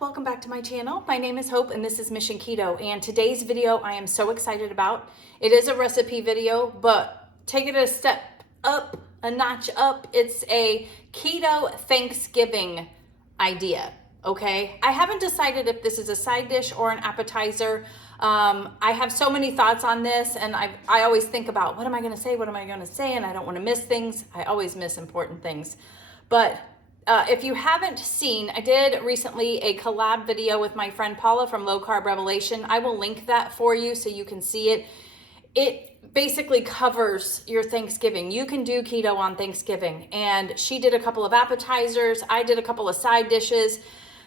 welcome back to my channel. My name is Hope and this is Mission Keto, and today's video I am so excited about. It is a recipe video, but take it a step up, a notch up. It's a keto Thanksgiving idea, okay? I haven't decided if this is a side dish or an appetizer. I have so many thoughts on this, and I always think about what am I gonna say, and I don't wanna miss things. I always miss important things. But if you haven't seen, I did recently a collab video with my friend Paula from Low Carb Revelation. I will link that for you so you can see it. It basically covers your Thanksgiving. You can do keto on Thanksgiving. And she did a couple of appetizers. I did a couple of side dishes.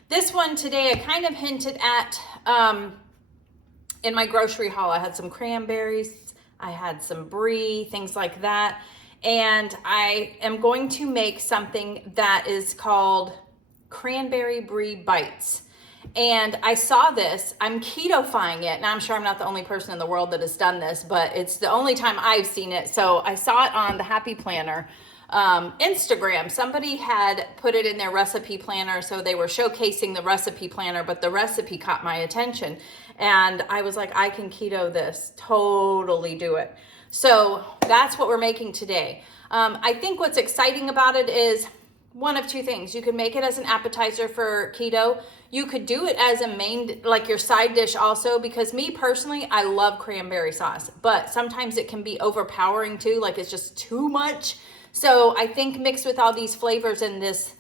This one today I kind of hinted at in my grocery haul. I had some cranberries, I had some brie, things like that. And I am going to make something that is called Cranberry Brie bites. And I saw this, I'm keto-fying it. Now I'm sure I'm not the only person in the world that has done this, but it's the only time I've seen it. So I saw it on the Happy Planner Instagram. Somebody had put it in their recipe planner. So they were showcasing the recipe planner, but the recipe caught my attention. And I was like, I can keto this, totally do it. So that's what we're making today. I think what's exciting about it is one of two things. You could make it as an appetizer for keto. You could do it as a main, like your side dish also, because me personally, I love cranberry sauce, but sometimes it can be overpowering too, like it's just too much. So I think mixed with all these flavors in this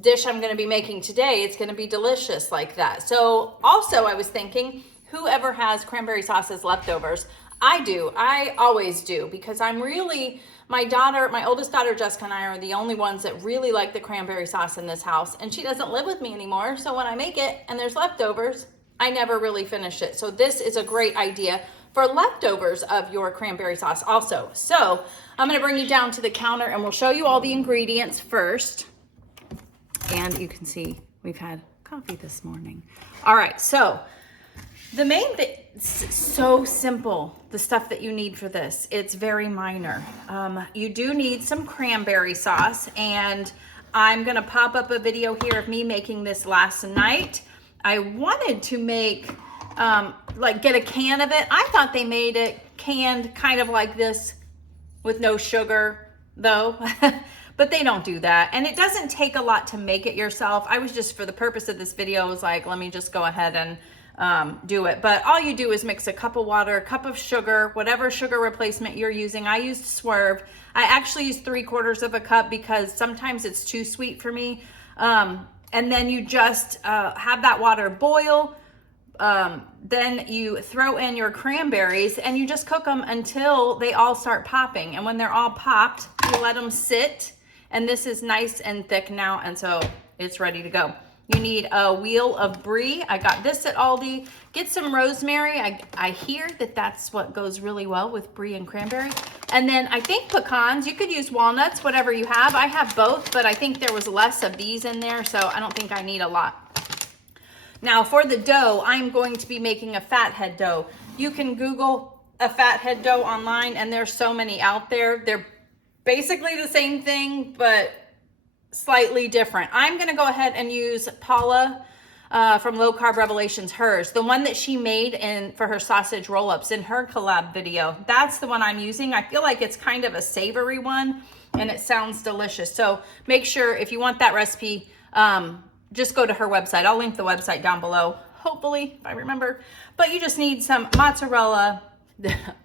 dish I'm gonna be making today, it's gonna be delicious like that. So also I was thinking, whoever has cranberry sauce as leftovers, I do. I always do, because I'm really, my oldest daughter Jessica and I are the only ones that really like the cranberry sauce in this house, and she doesn't live with me anymore. So when I make it and there's leftovers, I never really finish it. So this is a great idea for leftovers of your cranberry sauce also. So I'm gonna bring you down to the counter and we'll show you all the ingredients first. And you can see we've had coffee this morning. All right, so the main thing, it's so simple, the stuff that you need for this. It's very minor. You do need some cranberry sauce, and I'm gonna pop up a video here of me making this last night. I wanted to make, get a can of it. I thought they made it canned kind of like this with no sugar though, but they don't do that. And it doesn't take a lot to make it yourself. I was just, for the purpose of this video, was like, let me just go ahead and do it. But all you do is mix a cup of water, a cup of sugar, whatever sugar replacement you're using. I used Swerve. I actually used 3/4 of a cup because sometimes it's too sweet for me. And then you just have that water boil. Then you throw in your cranberries and you just cook them until they all start popping. And when they're all popped, you let them sit. And this is nice and thick now, and so it's ready to go. You need a wheel of brie. I got this at Aldi. Get some rosemary. I hear that that's what goes really well with brie and cranberry. And then I think pecans. You could use walnuts, whatever you have. I have both, but I think there was less of these in there, so I don't think I need a lot. Now for the dough, I'm going to be making a fathead dough. You can Google a fathead dough online, and there's so many out there. They're basically the same thing, but slightly different. I'm gonna go ahead and use Paula from Low Carb Revelations, hers. The one that she made for her sausage roll-ups in her collab video. That's the one I'm using. I feel like it's kind of a savory one, and it sounds delicious. So make sure, if you want that recipe, just go to her website. I'll link the website down below, hopefully, if I remember. But you just need some mozzarella.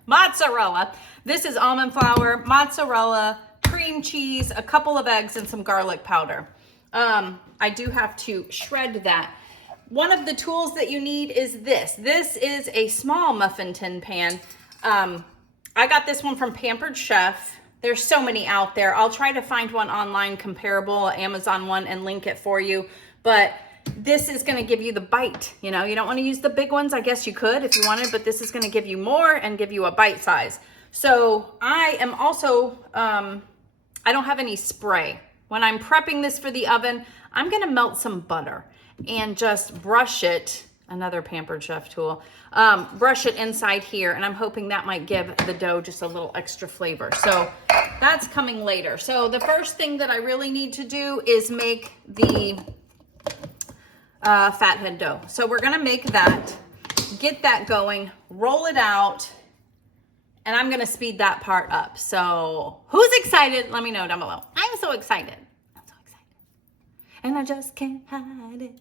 Mozzarella. This is almond flour, mozzarella, cream cheese, a couple of eggs, and some garlic powder. I do have to shred that. One of the tools that you need is this. This is a small muffin tin pan. I got this one from Pampered Chef. There's so many out there. I'll try to find one online comparable, Amazon one, and link it for you. But this is gonna give you the bite. You know, you don't wanna use the big ones. I guess you could if you wanted, but this is gonna give you more and give you a bite size. So I am also, I don't have any spray. When I'm prepping this for the oven, I'm gonna melt some butter and just brush it, another Pampered Chef tool, brush it inside here, and I'm hoping that might give the dough just a little extra flavor. So that's coming later. So the first thing that I really need to do is make the fathead dough. So we're gonna make that, get that going, roll it out, and I'm gonna speed that part up. So who's excited? Let me know down below. I'm so excited. I'm so excited. And I just can't hide it.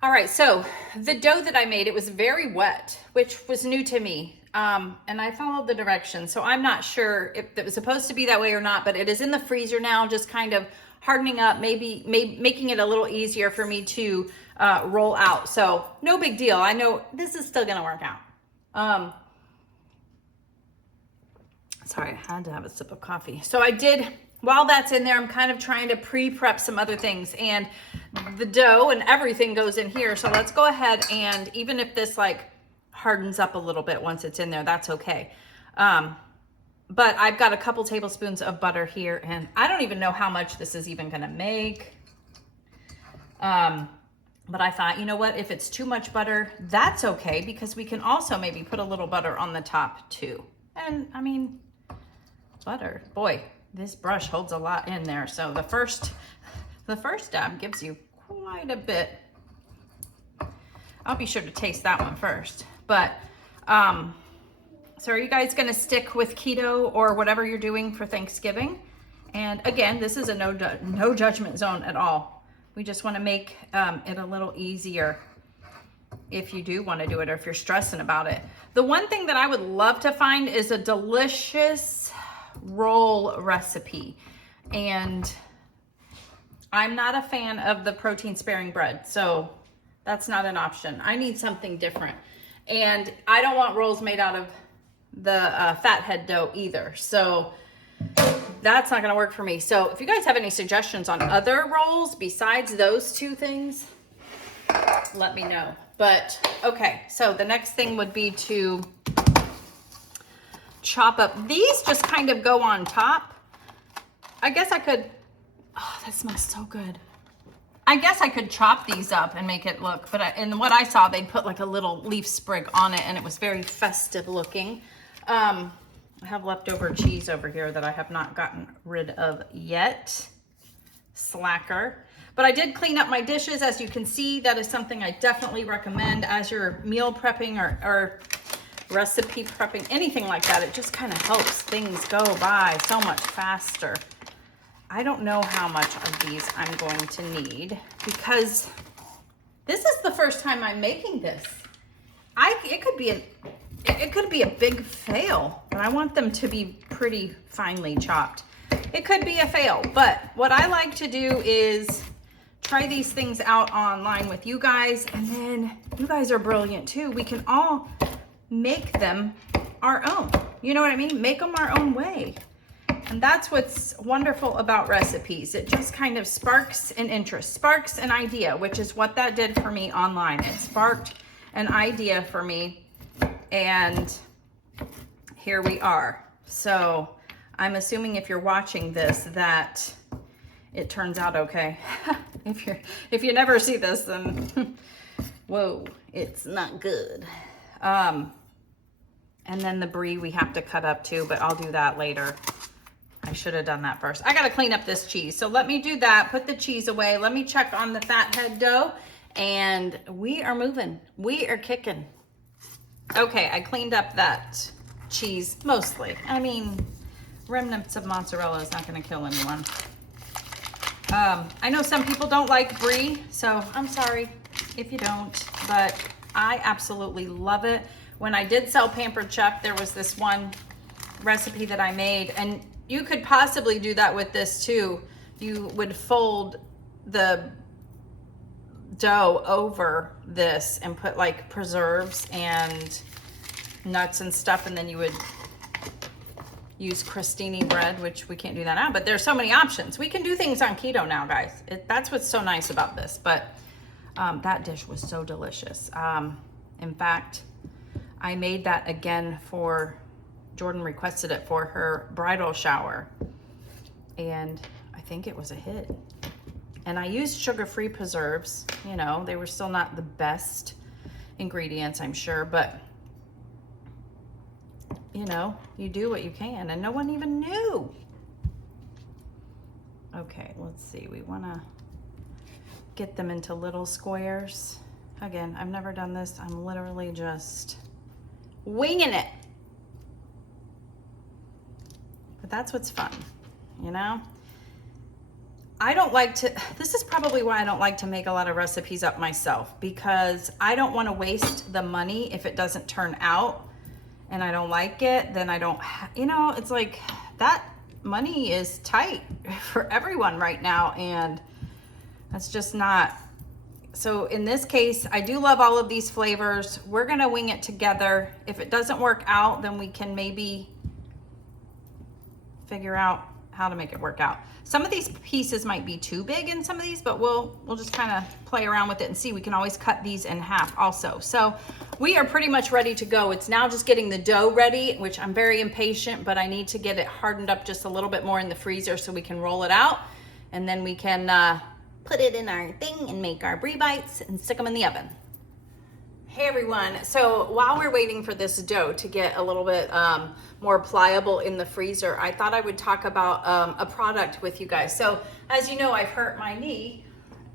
All right, so the dough that I made, it was very wet, which was new to me. And I followed the directions. So I'm not sure if it was supposed to be that way or not, but it is in the freezer now, just kind of hardening up, maybe making it a little easier for me to roll out. So no big deal. I know this is still gonna work out. Sorry, I had to have a sip of coffee. So I did, while that's in there, I'm kind of trying to pre-prep some other things, and the dough and everything goes in here. So let's go ahead, and even if this like hardens up a little bit once it's in there, that's okay. But I've got a couple tablespoons of butter here, and I don't even know how much this is even gonna make. But I thought, you know what, if it's too much butter, that's okay, because we can also maybe put a little butter on the top too. And I mean, butter, boy, this brush holds a lot in there. So the first dab gives you quite a bit. I'll be sure to taste that one first. But so are you guys gonna stick with keto or whatever you're doing for Thanksgiving? And again, this is a no judgment zone at all. We just want to make it a little easier if you do want to do it, or if you're stressing about it. The one thing that I would love to find is a delicious roll recipe. And I'm not a fan of the protein sparing bread, so that's not an option. I need something different. And I don't want rolls made out of the fathead dough either. So that's not gonna work for me. So if you guys have any suggestions on other rolls besides those two things, let me know. But okay, so the next thing would be to chop up. These just kind of go on top. I guess I could, oh, that smells so good. I guess I could chop these up and make it look, but in what I saw, they'd put like a little leaf sprig on it, and it was very festive looking. I have leftover cheese over here that I have not gotten rid of yet. Slacker. But I did clean up my dishes. As you can see, that is something I definitely recommend as you're meal prepping or recipe prepping, anything like that. It just kind of helps things go by so much faster. I don't know how much of these I'm going to need, because this is the first time I'm making this. It could be a big fail, but I want them to be pretty finely chopped. It could be a fail, but what I like to do is try these things out online with you guys, and then you guys are brilliant too. We can all make them our own. You know what I mean? Make them our own way. And that's what's wonderful about recipes. It just kind of sparks an interest, sparks an idea, which is what that did for me online. It sparked an idea for me, and here we are. So I'm assuming if you're watching this that it turns out okay. if you never see this, then whoa, it's not good. And then the brie we have to cut up too, but I'll do that later. I should have done that first. I got to clean up this cheese. So let me do that, put the cheese away. Let me check on the fathead dough, and we are moving. We are kicking. Okay, I cleaned up that cheese mostly. I mean, remnants of mozzarella is not going to kill anyone. I know some people don't like brie, so I'm sorry if you don't, but I absolutely love it. When I did sell Pampered Chef, there was this one recipe that I made, and you could possibly do that with this too. You would fold the dough over this and put like preserves and nuts and stuff, and then you would use crostini bread, which we can't do that now, but there's so many options. We can do things on keto now, guys. That's what's so nice about this. But that dish was so delicious. In fact, I made that again for, Jordan requested it for her bridal shower, and I think it was a hit. And I used sugar-free preserves. You know, they were still not the best ingredients, I'm sure, but you know, you do what you can, and no one even knew. Okay, let's see. We want to get them into little squares. Again, I've never done this. I'm literally just winging it. But that's what's fun, you know? I don't like to, this is probably why I don't like to make a lot of recipes up myself, because I don't want to waste the money if it doesn't turn out and I don't like it. Then I don't, you know, it's like that money is tight for everyone right now, and that's just not. So in this case, I do love all of these flavors. We're gonna wing it together. If it doesn't work out, then we can maybe figure out how to make it work out. Some of these pieces might be too big in some of these, but we'll just kind of play around with it and see. We can always cut these in half also. So we are pretty much ready to go. It's now just getting the dough ready, which I'm very impatient, but I need to get it hardened up just a little bit more in the freezer so we can roll it out, and then we can put it in our thing and make our brie bites and stick them in the oven. Hey everyone, so while we're waiting for this dough to get a little bit more pliable in the freezer, I thought I would talk about a product with you guys. So as you know, I've hurt my knee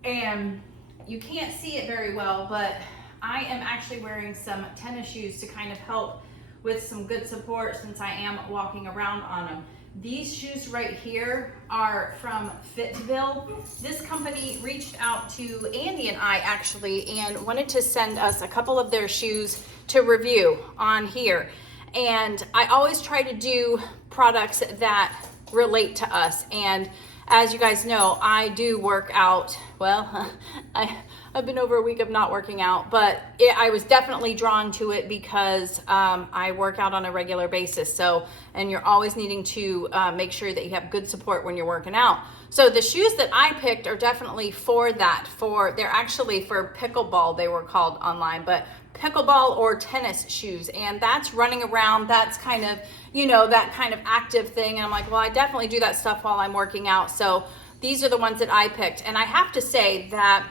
and you can't see it very well, but I am actually wearing some tennis shoes to kind of help with some good support since I am walking around on them. These shoes right here are from Fitville. This company reached out to Andy and I actually and wanted to send us a couple of their shoes to review on here. And I always try to do products that relate to us. And as you guys know, I do work out. Well, I've been over a week of not working out, but I was definitely drawn to it because I work out on a regular basis. So, and you're always needing to make sure that you have good support when you're working out. So the shoes that I picked are definitely for that. They're actually for pickleball, they were called online, but pickleball or tennis shoes. And that's running around, that's kind of, you know, that kind of active thing. And I'm like, well, I definitely do that stuff while I'm working out. So these are the ones that I picked. And I have to say that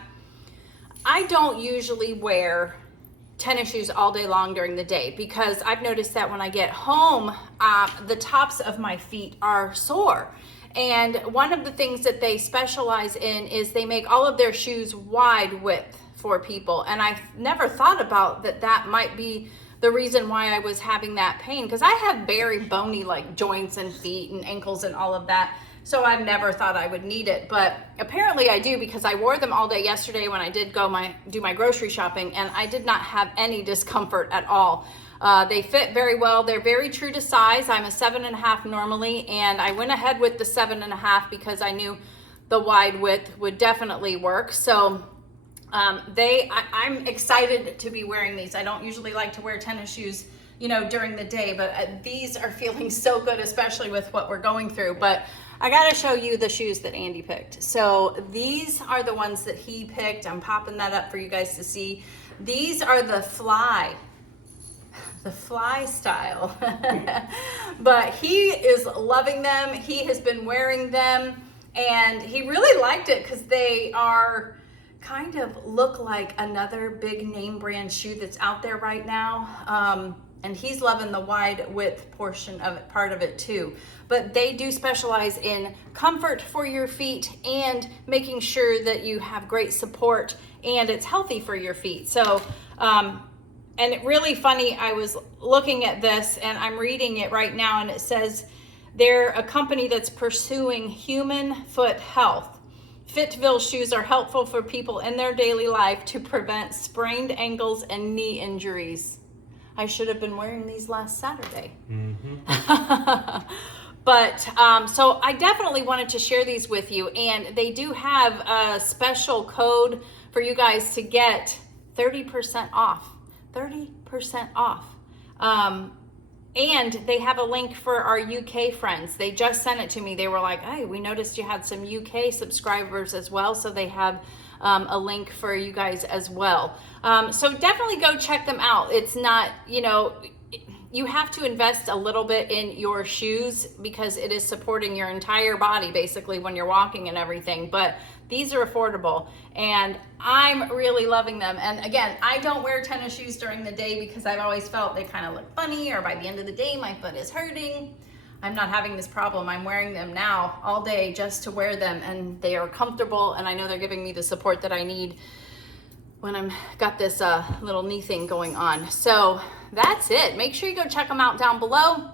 I don't usually wear tennis shoes all day long during the day because I've noticed that when I get home, the tops of my feet are sore. And one of the things that they specialize in is they make all of their shoes wide width for people. And I've never thought about that might be the reason why I was having that pain, because I have very bony like joints and feet and ankles and all of that. So I never thought I would need it, but apparently I do because I wore them all day yesterday when I did go do my grocery shopping, and I did not have any discomfort at all. They fit very well. They're very true to size. I'm a 7.5 normally, and I went ahead with the 7.5 because I knew the wide width would definitely work. So I'm excited to be wearing these. I don't usually like to wear tennis shoes, you know, during the day, but these are feeling so good, especially with what we're going through. But I gotta show you the shoes that Andy picked. So these are the ones that he picked. I'm popping that up for you guys to see. These are the fly style. But he is loving them. He has been wearing them and he really liked it because they are kind of look like another big name brand shoe that's out there right now. And he's loving the wide width portion of it, part of it too. But they do specialize in comfort for your feet and making sure that you have great support and it's healthy for your feet. So, and it really funny, I was looking at this and I'm reading it right now, and it says they're a company that's pursuing human foot health. Fitville shoes are helpful for people in their daily life to prevent sprained ankles and knee injuries. I should have been wearing these last Saturday. Mm-hmm. But so I definitely wanted to share these with you, and they do have a special code for you guys to get 30% off. 30% off. And they have a link for our UK friends. They just sent it to me. They were like, hey, we noticed you had some UK subscribers as well. So they have a link for you guys as well. So definitely go check them out. It's not, you know, you have to invest a little bit in your shoes because it is supporting your entire body basically when you're walking and everything. But these are affordable and I'm really loving them. And again, I don't wear tennis shoes during the day because I've always felt they kind of look funny, or by the end of the day, my foot is hurting. I'm not having this problem. I'm wearing them now all day just to wear them, and they are comfortable, and I know they're giving me the support that I need when I'm got this little knee thing going on. So that's it. Make sure you go check them out down below.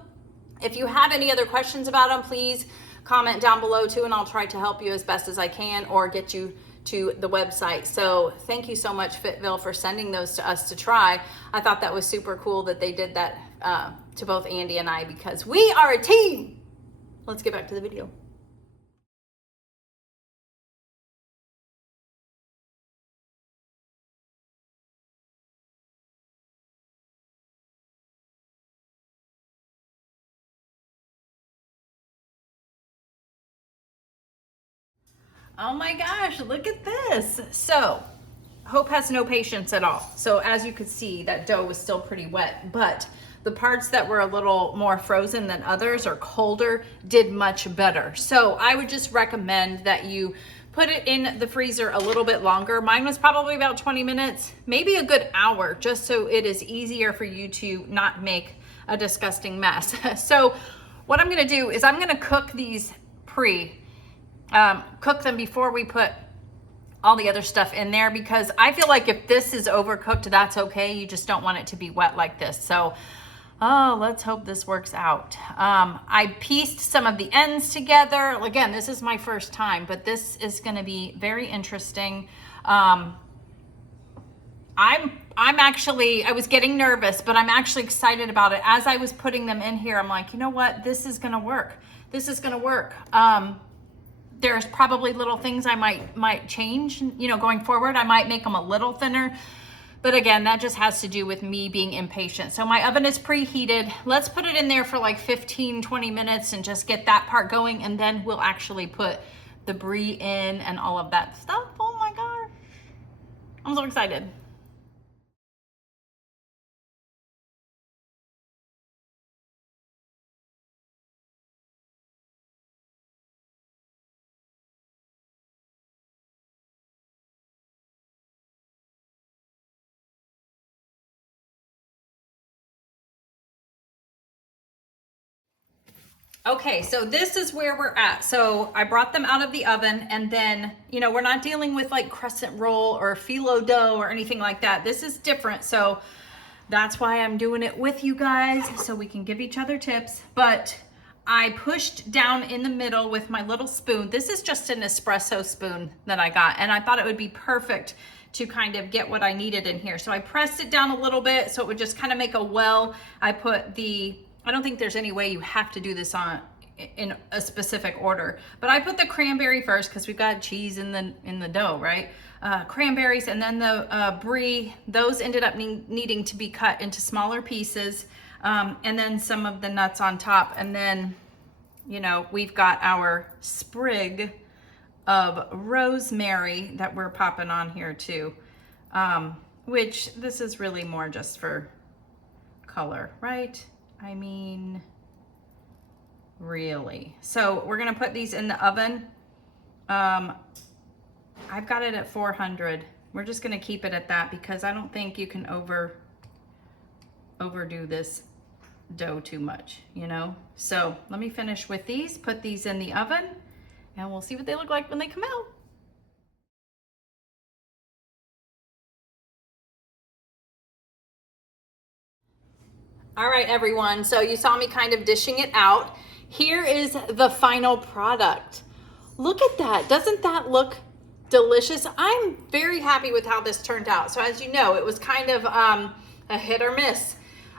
If you have any other questions about them, please comment down below too, and I'll try to help you as best as I can or get you to the website. So thank you so much, Fitville, for sending those to us to try. I thought that was super cool that they did that to both Andy and I, because we are a team. Let's get back to the video. Oh my gosh, look at this. So Hope has no patience at all. So as you could see, that dough was still pretty wet, but the parts that were a little more frozen than others or colder did much better. So I would just recommend that you put it in the freezer a little bit longer. Mine was probably about 20 minutes, maybe a good hour, just so it is easier for you to not make a disgusting mess. So what I'm gonna do is I'm gonna cook these cook them before we put all the other stuff in there, because I feel like if this is overcooked, that's okay. You just don't want it to be wet like this. So, let's hope this works out. I pieced some of the ends together. Again, this is my first time, but this is gonna be very interesting. I was getting nervous, but I'm actually excited about it. As I was putting them in here, I'm like, you know what? This is gonna work. This is gonna work. There's probably little things I might change, you know, going forward. I might make them a little thinner, but again, that just has to do with me being impatient. So my oven is preheated. Let's put it in there for like 15, 20 minutes and just get that part going, and then we'll actually put the brie in and all of that stuff. Oh my gosh, I'm so excited. Okay, so this is where we're at. So I brought them out of the oven, and then, you know, we're not dealing with like crescent roll or phyllo dough or anything like that. This is different. So that's why I'm doing it with you guys, so we can give each other tips. But I pushed down in the middle with my little spoon. This is just an espresso spoon that I got, and I thought it would be perfect to kind of get what I needed in here. So I pressed it down a little bit so it would just kind of make a well. I put I don't think there's any way you have to do this in a specific order, but I put the cranberry first because we've got cheese in the dough, right? Cranberries, and then the brie. Those ended up needing to be cut into smaller pieces, and then some of the nuts on top. And then, you know, we've got our sprig of rosemary that we're popping on here too, which this is really more just for color, right? I mean, really. So we're gonna put these in the oven. I've got it at 400. We're just gonna keep it at that because I don't think you can overdo this dough too much, you know? So let me finish with these, put these in the oven, and we'll see what they look like when they come out. All right, everyone, so you saw me kind of dishing it out. Here is the final product. Look at that. Doesn't that look delicious? I'm very happy with how this turned out. So as you know, it was kind of a hit or miss.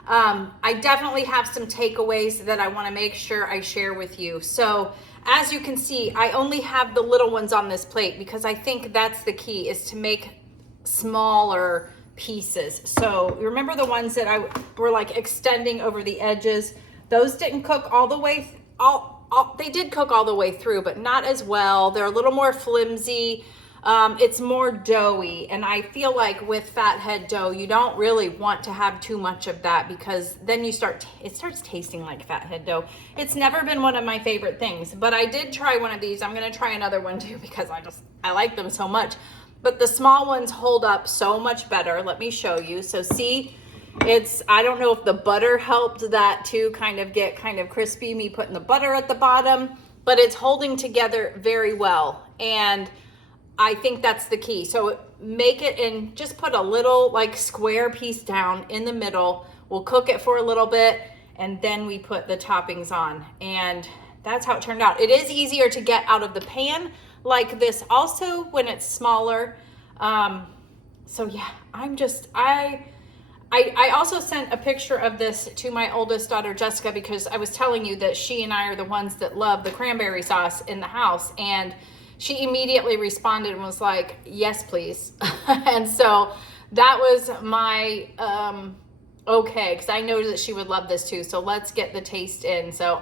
I definitely have some takeaways that I want to make sure I share with you. So as you can see, I only have the little ones on this plate because I think that's the key, is to make smaller pieces. So remember the ones that I were like extending over the edges? Those didn't cook all the way, they did cook all the way through, but not as well. They're a little more flimsy. It's more doughy, and I feel like with fathead dough, you don't really want to have too much of that, because then it starts tasting like fathead dough. It's never been one of my favorite things, but I did try one of these. I'm gonna try another one too, because I like them so much. But the small ones hold up so much better. Let me show you. So see, I don't know if the butter helped that to kind of get kind of crispy, me putting the butter at the bottom, but it's holding together very well. And I think that's the key. So make it in, just put a little like square piece down in the middle. We'll cook it for a little bit, and then we put the toppings on. And that's how it turned out. It is easier to get out of the pan like this also when it's smaller. So yeah, I also sent a picture of this to my oldest daughter, Jessica, because I was telling you that she and I are the ones that love the cranberry sauce in the house. And she immediately responded and was like, yes, please. And so that was my, okay, because I know that she would love this too. So let's get the taste in. So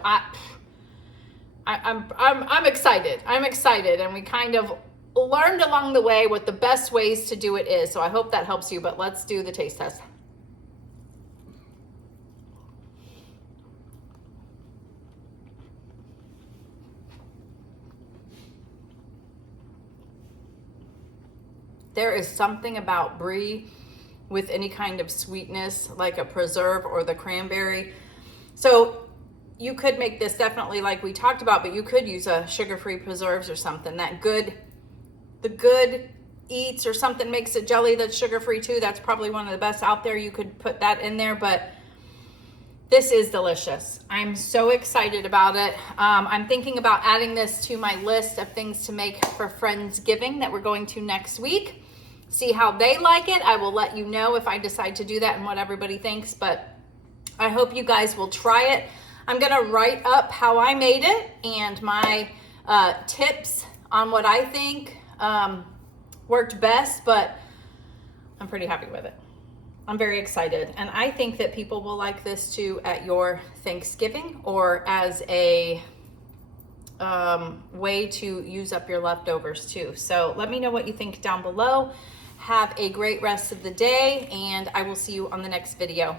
I'm excited. I'm excited. And we kind of learned along the way what the best ways to do it is. So I hope that helps you, but let's do the taste test. There is something about brie with any kind of sweetness, like a preserve or the cranberry. So you could make this definitely like we talked about, but you could use a sugar-free preserves or something. The Good Eats or something makes a jelly that's sugar-free too. That's probably one of the best out there. You could put that in there, but this is delicious. I'm so excited about it. I'm thinking about adding this to my list of things to make for Friendsgiving that we're going to next week. See how they like it. I will let you know if I decide to do that and what everybody thinks, but I hope you guys will try it. I'm gonna write up how I made it and my tips on what I think worked best, but I'm pretty happy with it. I'm very excited, and I think that people will like this too at your Thanksgiving or as a way to use up your leftovers too. So let me know what you think down below. Have a great rest of the day, and I will see you on the next video.